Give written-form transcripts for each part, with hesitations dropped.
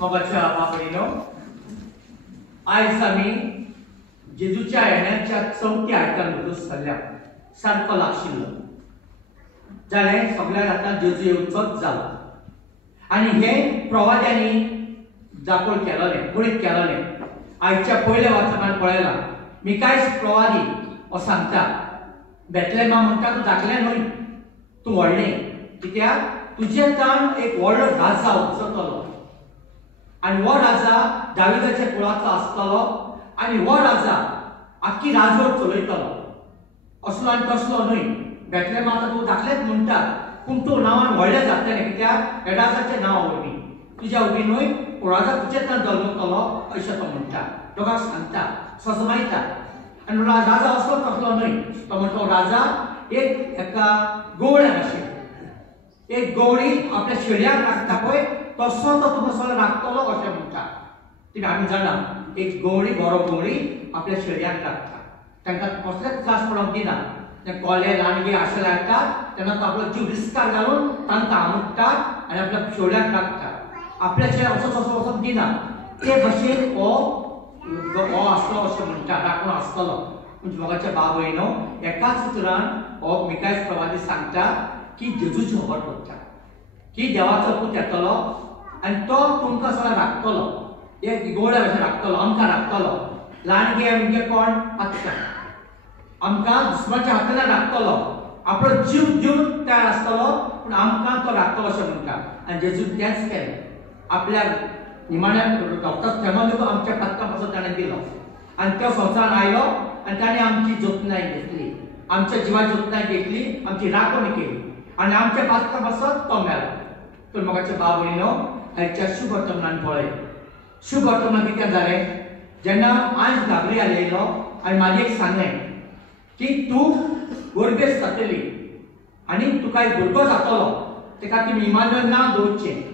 मोगाच्या बाबडीनो आयज आमी जेजूच्या येण्याच्या चवथ्या आयतार भितर सरल्या सारको लागशिल्लो जाल्यार सगळ्यांक आतां जेजू येवचोच जाला आनी हे प्रवाद्यांनी जापोळ केलोलें कुणीत केलोलें आयच्या पयल्या वाचनांत पळयलां मिकायस प्रवादी हो सांगता बेतलेमा म्हणटा तूं धाकलें न्हय तूं व्हडलें कित्याक तुजे ताण एक व्हडलो राजा उजतलो आनी हो राजा दाविदाच्या कुळाचो आसतलो आनी हो राजा आख्खी राजवट चलयतलो असलो आनी तसलो न्हय बेतलेमा आतां तूं धाकलेंच म्हणटा पूण तूं नांवान व्हडलें जातलें कित्याक हे राजाचें नांव वरवीं तुज्या वरवीं न्हय पूण राजा तुजे ताण जल्मतलो अशें तो म्हणटा लोकांक सांगता सजमायता आनी राजा असलो तसलो न्हय तो म्हणटा राजा एक एका गवळ्या भाशेन एक गवळी आपल्या शेळ्याक राखता पळय तसो तो तुमचो राखतलो अशें म्हणटा ती आमी जाणा एक गवळी बरो गवळी आपल्या शेळ्याक राखता तांकां कसलेच त्रास पडोवंक दिना ते कोले लांडगे अशें लागतात तेन्ना तो आपलो जीव रिस्कार घालून तांकां आमुडटा आनी आपल्या शेळ्याक राखता आपल्या शेळ्याक असो तसो वचोंक दिना ते भाशेन हो आसलो अशें म्हणटा राखून आसतलो म्हणजे मोगाच्या बाबयनो एकाच उतरान हो मिकायस प्रवादी सांगता की जेजूची खबर पडटा की देवाचो पूत येतलो आनी तो तुमकां सगळ्यांक राखतलो एक गवळ्या भाशेन राखतलो आमकां राखतलो लांडगे म्हणजे कोण आत्ता आमकां दुस्मानाच्या हातान राखतलो आपलो जीव दिवन तयार आसतलो पूण आमकां तो राखतलो अशें म्हणटा आनी जेजून तेंच केलें आपल्या निमाण्या डॉक्टर थेमोन आमच्या पत्का पासून ताणें दिलो आनी तो संवसारान आयलो आनी ताणें आमची जतनाय घेतली आमच्या जिवाची जतनाय घेतली आमची राखण केली आनी आमच्या पत्का पासून तो मेलो तर मोगाच्या बाबडीनो आयच्या शुभ वर्तमानान पळय शुभ वर्तमान कित्याक जालें जेन्ना आंज गाब्रिएल येयलो आनी मारयेक सांगलें की तूं गोरबेस जातली आनी तुका एक भुरगो जातलो तेका तुमी इमानुएल नांव दवरचें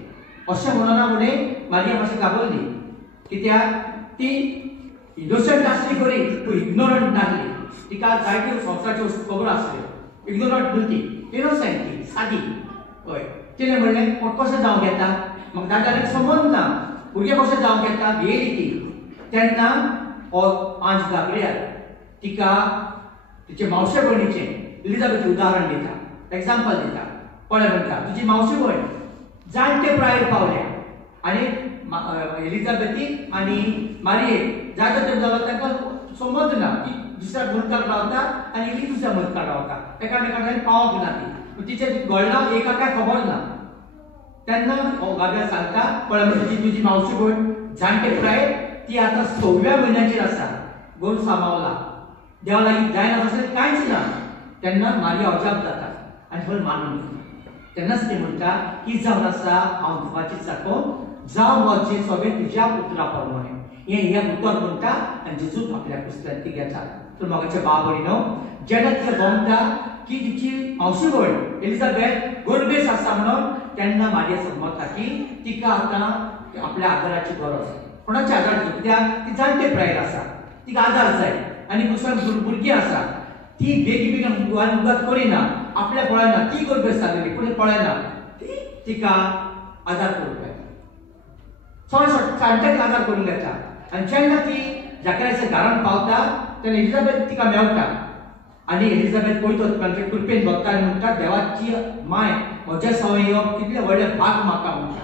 अशें म्हणना फुडें मारया मातशी घाबरली कित्याक ती इनोसंट आसली खरी पूण इग्नोरंट नासली तिका जायत्यो संवसाराच्यो खबर आसल्यो इग्नोरंट न्हय ती इनोसंट ती सादी हय तिणें म्हणलें पूण कशें जावंक येता म्हाका दादाक समज ना भुरगें कशें जावंक येता भियेली ती तेन्ना हो आंज गाब्रिएल तिका तिचे मावशे भयणीचें एलिझाबेथी उदाहरण दिता एग्जाम्पल दिता पळय म्हणटा तुजी मावशी भयण जाणटे प्रायर पावल्या आनी एलिझाबेथी आनी मारयेक जायतो तेंप जालो तांकां समज ना की दुसऱ्या मुल्काक रावता आनी इली दुसऱ्या मुल्काक रावता एकामेकांक पावोंक ना ती तिचे घडलां एकाकाय खबर ना तेन्ना गाब्रिएल सांगता पळय म्हणटा तुजी मावशी भयण जाणटे प्रायर ती आतां 6व्या म्हयन्याचेर आसा गोड सांबावला देवा लागीं जायना तशें कांयच ना तेन्ना मारया अजाप जाता आनी थंय मानून तेन्नाच ती म्हणटा ही जावन आसा हांव दुखाची चाकोन जावं वचचें सगळें तुज्या पुत्रा प्रमाणे हें उतर म्हणटा आनी जेजूच आपल्या कुस्त्यान ती घेता तर मोगाच्या बाबडीनो जेन्ना तिका गमता की तिची मावशी भयण एलिझाबेथ गोरबेस आसा म्हणून तेन्ना मारया समजता की तिका आतां आपल्या आदाराची गरज कोणाची आदार कित्याक ती जाणटे प्रायर आसा तिका आदार जाय आनी दुसऱ्या भुरगीं आसा ती बेगीन उगाच करिना आपल्या पळयना ती गोरबेस जालेली कोणी पळयना ती तिका आदार करूंक येता थोडे जाणट्याक आदार करूंक येता आनी जेन्ना ती जाकराच्या घरांत पावता तेन्ना एलिझाबेथ तिका मेळटा आनी एलिझाबेथ पळयतो तांचे कृपेन बघता आनी म्हणटा देवाची माय म्हज्या सवय कितले व्हडले भाग म्हाका म्हणटा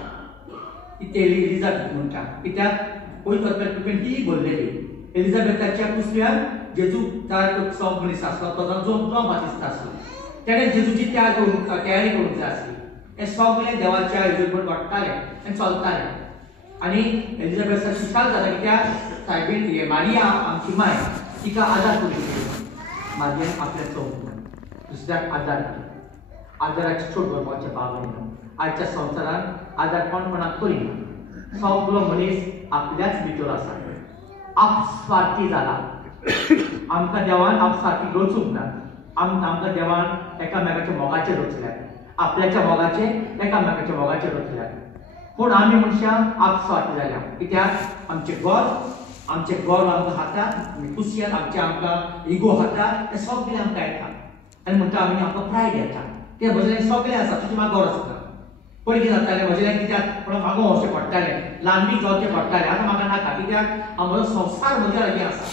ती एलिझाबेथ म्हणटा कित्याक पळयतो कृपेन ती बोललेली एलिझाबेथाच्या कुसऱ्यान जेजू तयार करचो मनीस आसलो तो जो बातिस्त आसलो तेणें जेजूची तयारी करूंक जाय आसली हें सगळें देवाच्या हेजेर घडटालें आनी चलतालें आनी एलिझाबेथ सुशाल जाता कित्याक सायबीण मारिया आमची माय तिका आदार करूंक मारयेन आपल्या चवथ दुसऱ्याक आदार दिलो आदाराची चोट भरपाचे बाबडीनो आयच्या संवसारान आदार कोण कोणाक करिना सगळो मनीस आपल्याच भितर आसा आपस्वार्थी जाला आमकां देवान आपस्वार्थी रचूंक ना आमकां देवान एकामेकाच्या मोगाचेर रचल्यात आपल्याच्या मोगाचे एकामेकाच्या मोगाचेर रचल्यात पूण आमी मनशां आपस्वार्थी जाल्या कित्याक आमचें घर आमकां हाताक कुशियान आमकां इगो हाताक हें सगळें आमकां येता आनी म्हणटा आमी आमकां प्रायड येता ते भशेन सगळें आसा तुजें म्हाका गरज ना पयलीं कितें जातालें म्हजें कित्याक कोणा मागो वचचें पडटालें लांबी जावचें पडटालें आतां म्हाका नाका कित्याक हांव म्हजो संवसार म्हज्या लागीं आसा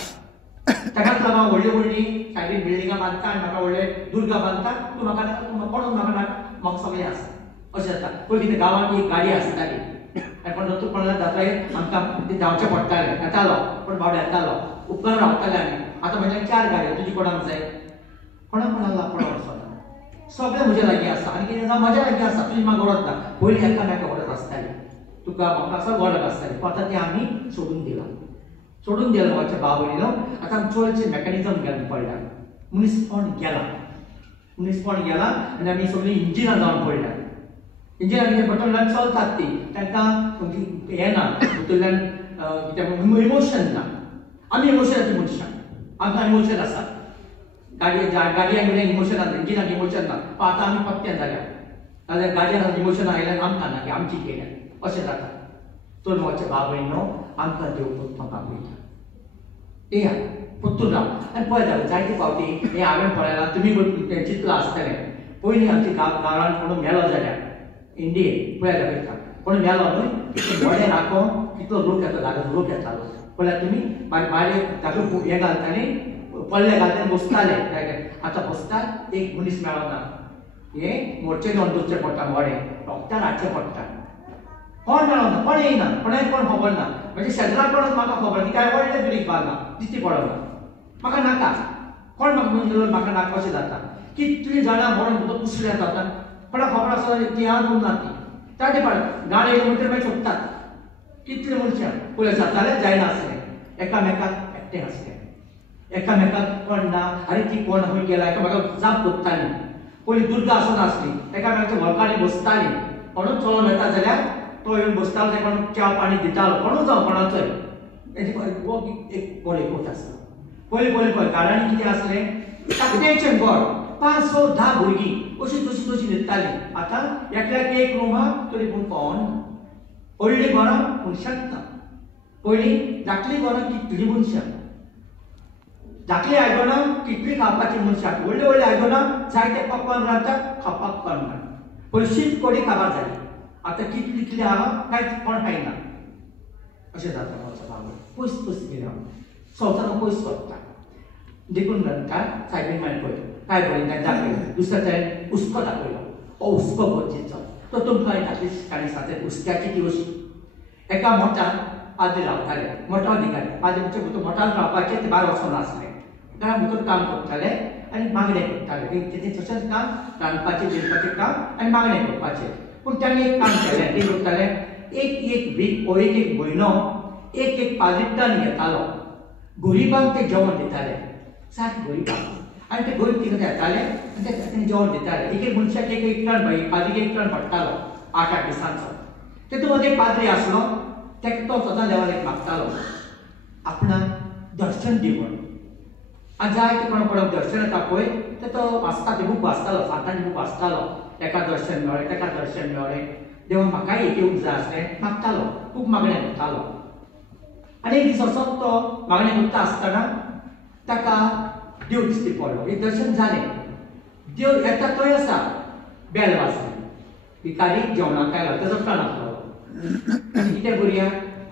ताकाच लागून हांव व्हडलीं व्हडलीं सायडीन बिल्डिंगां बांदता आनी म्हाका व्हडले दुर्गा बांदता तूं म्हाका नाका तूं कोणूच म्हाका नाका म्हाका सगळें आसा अशें जाता पयलीं कितें गांवांत एक गाडी आसताली आनी कोण दोतोर कोणाला जातालें आमकां तें धांवचें पडटालें येतालो कोण बाबडो येतालो उपकारून रावताले आमी आतां म्हज्यान 4 गाडयो तुजी कोणाक जाय कोणाक कोणाक वचना सगळें म्हज्या लागीं आसा आनी कितें ना म्हज्या लागीं आसा तुजी म्हाका गरज ना पयलीं एकामेका वरत आसताली तुका म्हाका सगळें वरत आसताली आतां तें आमी सोडून दिलां म्हाज्या भाव भयणीनो आतां चडशें मेकॅनिझम घालून पडला मनीसपण गेला आनी आमी सगळीं इंजिनां जावन पडल्या इंजिनां कितें बटन चलतात ती तांकां हें ना भितरल्यान कितें इमोशन ना आमी इमोशनाची मनशां आमकां इमोशन आसा गाडयांक इमोशन आसा इंजिनाक इमोशन ना आतां आमी पत्त्यान जाल्या नाजाल्यार गाडयांक इमोशन आयल्यान आमकां ना की आमची केल्यान अशें जाता तर म्हजे भाव भयणीनो आमकां देव पोत्तोंक आपयता या पोत्तून राव आनी पळय जायते फावटी हें हांवें पळयलां तुमी चिंतलां आसतलें पयलीं आमच्या गांवांत कोण मेलो जाल्यार इंडियेन पळयलां वयता कोण मेलो न्हय व्हडें राखोन कितलो लोक येतालो पळयल्यार तुमी बारीक ताका हें घालताली पडले घालताले बसताले आतां बसतात एक मनीस मेळना हें मोर्चे घेवन दवरचें पडटा व्हडें डॉक्टर हाडचें पडटा कोण मेळना कोण येयना कोणाक कोण खबर ना म्हणजे शेजराक कोण म्हाका खबर ती काय व्हडलें दुरीक बागा दिश्टी पडना म्हाका नाका कोण म्हाका म्हणून म्हाका नाका अशें जाता कितलीं जाणां म्हणून तुका कुसले जाता कोणाक खबर आसा ती हांव दोन ना ती ताचे पड गाडी येयली म्हणटकीर मागीर सोदतात कितले मनशां पयलीं जातालें जायना आसलें एकामेकाक एकटें आसलें एकामेकाक कोण ना आरे ती कोण खंय गेला एकामेकाक जाप करतालीं पयलीं दुर्गा आसून आसली एकामेकाच्या वळखांनी बसतालीं कोणूच चलोन येता जाल्यार तो येवन बसतालो ते कोण च्या पाणी दितालो कोणूच जावं कोणाचोय तेजी एक बरें गोट आसा पयलीं गाडांनी कितें आसलें धाकटेंचें घर 5-10 भुरगीं अशीं न्हिदतालीं आतां एकल्याक एक रूम आहा तरी पूण कोण ना व्हडलीं घरां मनशांच ना पयलीं धाकलीं घरां कितलीं मनशां धाकलीं आयदनां कितलीं खावपाचीं मनशां व्हडलीं आयदनां जायते पकवान रांदतात खावपाक कोण ना पयलीं शीत कडी खावपाक जाय आतां कितलीं आहा कांयच कोण खायना अशें जाता म्हाजो भाव पयस गेले संवसारान पयस वता देखून म्हणटा सायबीन मागीर पळय काय बरें काय दाखयलें दुसऱ्या तरेन हुस्को दाखयलो हो हुस्को गरजेचो तो तुमकां हाची काणी सांगता हुस्क्याची ती अशी एका मोठान पाद्री रावताले मोठो अधिकारी पाद्री म्हणजे मोठान रावपाचें ते भायर वचून नासले घरा भितर काम करताले आनी मागणें करताले तें तशेंच काम रांदपाचें जेवपाचें काम आनी मागणें करपाचें पूण तांणी एक काम केलें ते करताले एक वीक वो एक म्हयनो एक पाद्री टन घेतालो गरिबांक ते जेवण दिताले सारकें गरिबांक आनी ते गरीब कितें येताले आनी ते जेवण दिताले एक मनशाक एक टन पाद्रीक एक टन पडटालो 8 दिसांचो तेतून मदीं एक पाद्री आसलो ताका तो सदां देवाक एक मागतालो आपणाक दर्शन दी म्हण आनी जायते कोणाक दर्शन येता पळय ते तो वाचता ते बूक वाचतालो सांतांचे बूक वाचतालो ताका दर्शन मेळ्ळें देवा म्हाकाय एक येवंक जाय आसलें मागतालो खूब मागणें करतालो आनी एक दीस असोच तो मागणें करता आसतना ताका देव दिश्टी पडलो एक दर्शन जालें देव येता थंय आसा बेल वाजली भिकारी जेवणाक आयलो तेजो टण आपलो आनी कितें करुया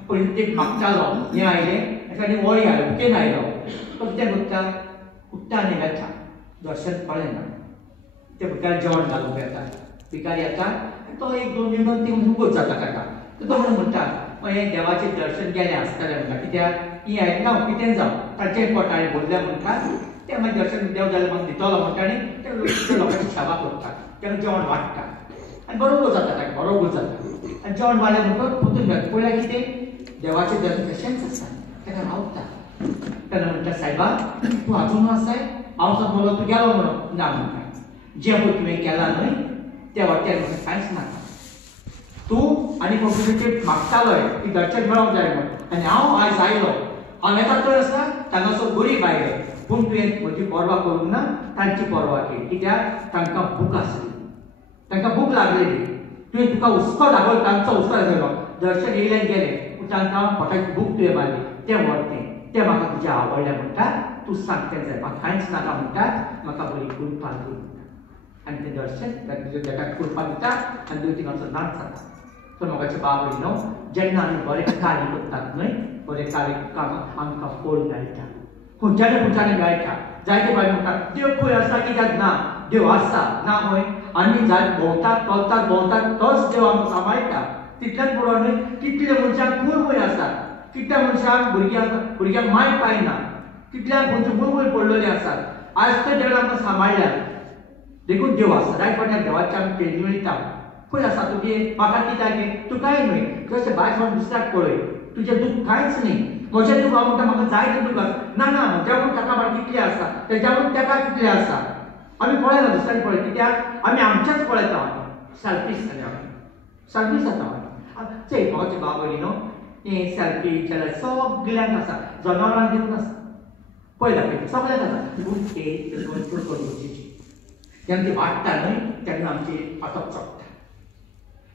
पयलीं ते मागतालो हें आयलें ताका आनी वळी आयलो उकेन आयलो तो कितें करता उठ्ठा आनी येता दर्शन पळयना ते भिकारी जेवण घालूंक येता भिकारी येता तो एक दोन मिनट ती मुगत जाता ताका तो म्हणटा हें देवाचें दर्शन गेलें आसतलें म्हणटा कित्याक ही आयली ना कितें जावं ताचें पोटाळें भरलें म्हणटा तें मागीर दर्शन देव जाल्यार म्हाका दितलो म्हणटा आनी ते लोकांची सेवा करता तेका जेवण वाडटा आनी बरोबर जाता ताका बरोबर जाता आनी जेवण वाडलें म्हणटकच पोतून मेळटा पळयल्यार कितें देवाचें दर्शन तशेंच आसा ताका रावता तेन्ना म्हणटा सायबा तूं आजून आसाय हांव समजलो तूं गेलो म्हणून ना म्हणटा जें पळय तुवें केलां न्हय त्या वाट्यार म्हाका कांयच नाका तूं आनी कोण मागतालोय ती दर्शन मेळोंक जाय म्हण आनी हांव आयज आयलो हांव येता तर आसा तांगासो गरीब आयले पूण तुवें म्हजी पर्वा करूंक ना तांची पर्वा केली कित्याक तांकां भूक आसली तांकां भूक लागलेली तुवें तुका हुस्को दाखयलो तांचो हुस्को दाखयलो दर्शन येयलें गेलें पूण तांकां पोटाची भूक तुवें मारली तें व्हरतें तें म्हाका तुजें आवडलें म्हणटा तूं सांग तें जाय म्हाका कांयच नाका म्हणटा म्हाका बरी कृपा दी आनी तें दर्शन ताका करपाक दिता आनी देवतिकांचो नाच जाता. तर मोगाचे बाब भयणो, जेन्ना आमी बरें कार्य करतात न्हय, बरें कार्य आमकां फळ मेळटा, खंयच्यान खंयच्यान मेळटा. जायते फावटी म्हणटात देव खंय आसा कित्याक ना, देव आसा ना खंय. आमी जाय भोंवतात भोंवतात तोच देव आमकां सांबाळटा. तितल्याच बरोबर न्हय, कितले मनशाक गुरवय आसात, कितल्या मनशाक भुरग्यांक माय पायना, कितल्याक खंयचे गुरवय पडलेले आसात. आज तर देवान आमकां सांबाळल्यात देखून देव आसा. जायत फावटी देवाची आमी पेरणी वयता, खंय आसा तुगे, म्हाका कित्याक गे, तूं कांय न्हय. जशें भायर सावन दुसऱ्याक पळय, तुजें दूख कांयच न्हय. म्हजें दूख हांव म्हणटा म्हाका जाय तें दूख आसा. ना ना, म्हज्या म्हूण ताका भायर कितलें आसा, तेज्या म्हूण ताका कितलें आसा. आमी पळयना दुसऱ्याक पळय, कित्याक आमी आमचेंच पळयता. सेल्फीश जाले आमी, सेल्फीश जाता आमी. चय म्हाजे बाब भयणो, हें सेल्फी जाल्यार सगल्यांक आसा, जनावरांक देखून आसा. पळयला पळय सगळ्यांक आसा. पूण ते कंट्रोल करपाची जेन्ना ती वाडटा न्हय, तेन्ना आमची पातक चडटा.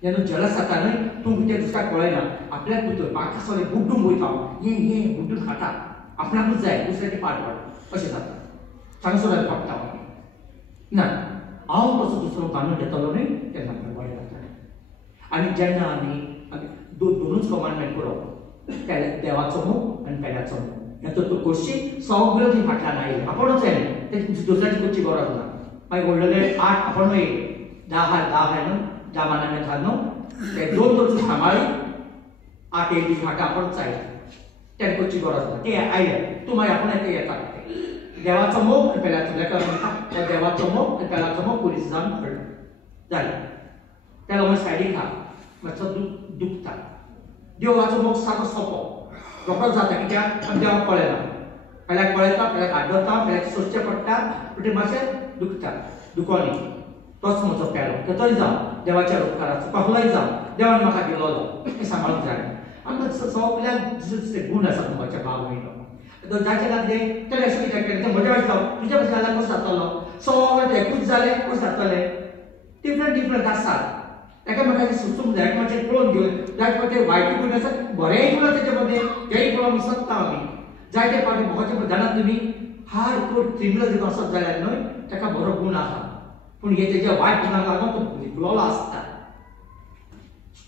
जेन्ना जलस जाता न्हय, तूं तें दुसऱ्याक पळयना, आपल्याक भितर बाकी सगळें बुड्डून वयता, हें बुड्डून खाता, आपणाकूच जाय, दुसऱ्याची पाट वाड अशें जाता. सांगसोल्याक पडटा ना. हांव कसो दुसरो बांदून घेतलो न्हय, तेन्ना आमकां बरें जाता. आनी जेन्ना आमी दोनूच कमांडमेंट करप, देवाचो मोग आनी पेड्याचो मोग, हेचो तूं करशी सगळ्यो ती फाटल्यान आयले. आपणूच येयले, ते दुसऱ्याची करची गरज ना. मागीर व्हडलेले 8 आपण येयले, 10 न्हू, 10 मानांनी घाल न्हू, ते 2 तूं सांबाळी 8 येयली फाटां आपणच आयले, तें करची गरज ना. ते आयले, तूं मागीर आपण ते येतात. देवाचो मोग आनी पेड्याचो, ताका म्हणटा त्या देवाचो मोग आनी पेड्याचो मोग पयलीं जावन घडलो जालें. तेका मागीर सायडीक घाल, मातसो दुखता. देवाचो मोग सामको सोंपो रोखडोच जाता, कित्याक आमी देवाक पळयना. पेड्याक पळयता, पेड्याक आड्डता, पेड्याक सोंसचें पडटा, पूण तें मातशें दुखता, दुखोनी. तोच म्हजो पेडो, तो तरी जावं देवाच्या उपकाराचो, कसलोय जावं, देवान म्हाका दिलोलो, हें सांबाळूंक जाय. आमकां सगळ्यांक दुसरे गूण आसात तुमच्या बाब भयणो. जाचे लागले तेणें अशें कित्याक केलें, तें म्हज्या भाशेन जावं, तुज्या भाशेन जाल्यार कसो जातलो. सगळें एकूच जालें, कशें जातलें. डिफरंट आसात. एकामेकाचें सुचूंक जाय, एकामेकाचें पळोवन घेवन. जायते फावटी वायटूय गूण आसा, बरेंय गूण आसा तेजे मदें, तेंय पळोवंक विसरता आमी. जायते फावटी म्हाका जाणात तुमी, हार्ड कोर क्रिमिनल जर आसत जाल्यार न्हय, ताका बरो गूण आसा, पूण हे तेज्या वायट गुणाक लागून तो लिपलोलो आसता.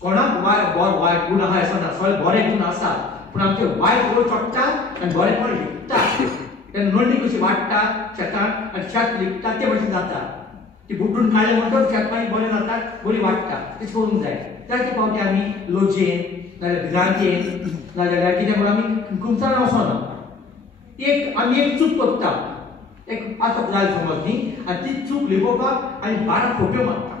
कोणाक वायट गूण आहा असो ना, सगळे बरे गूण आसात, पूण आमचे वायट वयर चडटा आनी बरेपण लिपता. तेन्ना नोंदणी कशी वाडटा शेतान आनी शेत लिपता, ते भशेन जाता. ती बुड्डून काडलें म्हणटच शेत मागीर बरें जाता, बरी वाडटा. तशें करूंक जाय. जायते फावटी आमी लोजयेन नाजाल्यार भिरांतेन नाजाल्यार कितें म्हणून आमी कुमसाण वचना. आमी एक चूक करता, एक पातक जाली समज न्ही, आनी ती चूक लिपोवपाक आनी 12 खोप्यो मारता.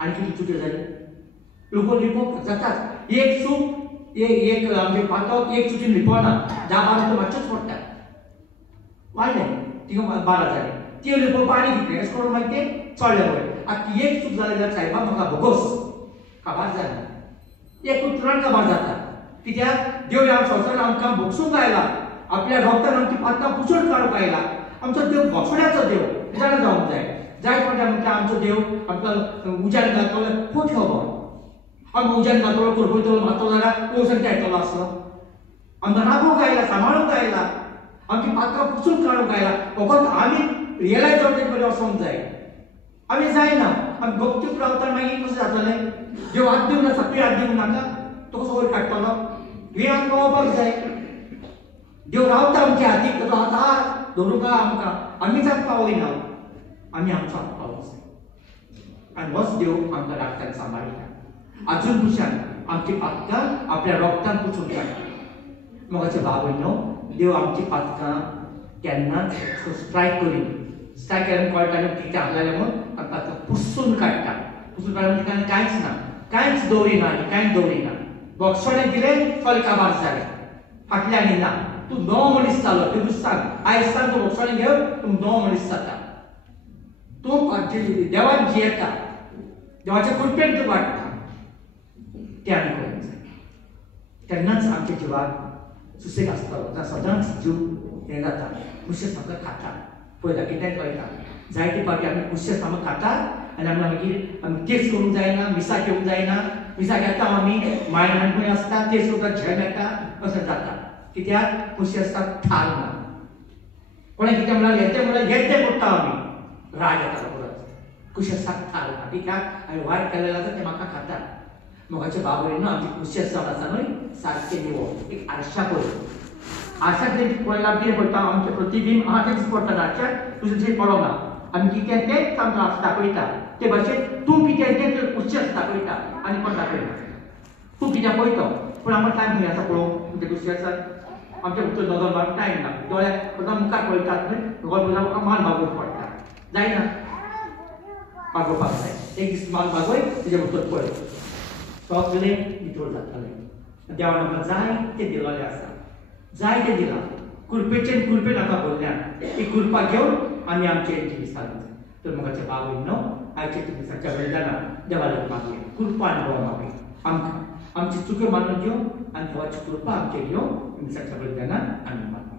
आनी कितें चुक्यो जाल्यो लिपोवपाक जातात. एक चूक एक आमचे पातक एक चुकीन लिपोना, 10-12 मातशेंच पडटा. वाडलें तिका 12 जालें, ती लिपोवपाक आनी कितें अशें करून मागीर तें चडलें पळय. आतां एक चूक जाली जाल्यार सायबा म्हाका भोगोस काबार जालें. एक उतरान काबार जाता, कित्याक देव ह्या संवसारांत आमकां भोगसूंक आयला, आपल्या रोगतान आमची पातकां पुसून काडूंक आयला. आमचो देव भोगसण्याचो देव, जाणा जावंक जाय. जायते फावटी म्हणटा आमचो देव आमकां उज्यान घालतलो, खूब खबर. आमकां उज्यान घालतलो, करपयतलो, मारतलो जाल्यार कोसंत येतलो आसलो. आमकां राबूंक आयला, सांबाळूंक आयला, आमची पातकां पुसून काडूंक आयला. फकत आमी रियलायज जावचे कडेन वचोंक जाय. आमी जायना, आमी भक्तीक रावता मागीर कशें जातलें. देव हात दिवंक ना, सगळी हात दिवंक नाका, तो कसो वयर काडटलो. हे आमकां कळपाक जाय. देव रावता आमच्या हातीक, ताचो हात दवरूंक आमकां, आमीच आमकां पावयना, आमी आमचो हात पावोवंक जाय. आनी होच देव आमकां राखतान सांबाळटा. अजून पुशान आमची पातकां आपल्या रोगतान पुसून काडटा. मोगाचे बाब भयणो, देव आमची पातकां केन्नाच स्ट्रायक करीना. स्ट्रायक केल्यार कळटा न्हू कितें आहलेलें म्हणून, आमकां पातकां पुसून काडटा. पुसून काडून तिका कांयच ना, कांयच दवरिना आनी कांयच दवरिना. बोगसोणें दिलें, चल काबार जालें, फाटल्यान ना. तूं नवो मनीस जालो, तूं सांग आयज सांग तूं बोगसोणें घेवन तूं नवो मनीस जाता. तूं देवान जियेता, देवाच्या कृपेन तूं वाडटा. तें आमी करूंक जाय. तेन्नाच आमच्या जिवाक सुसेग आसतलो. सदांच जीव हें जाता, कुशें सामको खाता. पळयता कितें कळटा, जायते फावटी आमी कुशें सामको खातात आनी आमी मागीर आमी टेस्ट करूंक जायना, मिसाक येवंक जायना. मिसाक येता आमी मायंड खंय आसता, टेस्ट करता झेम येता, अशें जाता. कित्याक कुशी आसता थार ना. कोणें कितें म्हणलें येतें म्हणल्यार येतें करता आमी, राग येता परत. कुशेसाक थारता ठीक आहे आणि वायट केलेला तर ते म्हाका खाता मोगाचे बाबळीनो आमची कुशेसाक आसा न्हय सारके निवो एक आरशा पळय आरशाक जे पळयला कितें पळयता आमचे प्रतिबिंब आहा तेच पडटा आरशाक तुजें जे पळोवना आनी कितें तेच आमकां दाखयता ते भाशेन तूं कितें तें कुशेस दाखयता आनी कोण दाखयना तूं कितें पळयता पूण आमकां टायम खंय आसा पळोवंक म्हणजे कुशेसाक आमच्या भितर नजर मारप टायम ना दोळे सदां मुखार पळयतात न्हय दोळे आमकां मान भागोवंक पडटा जायना भागोवपाक जाय एक दीस मान भागोय तेजे भितर पळय सगळें नितळ जातलें देवान आमकां जाय तें दिलोलें आसा जाय तें दिलां कुरपेचेर कुरपेन आमकां भरल्या ती कुरपा घेवन आमी आमचे जिवितांत तर मोगाचे बाबळीनो आयच्या दिसाच्या वेळार देवाक मागया कुरपा अनुभव मागया आमकां आमची चुको मानून घेवन आनी देवाची कृपा आमचेर घेवन दिसाच्या वेळार आमी मागया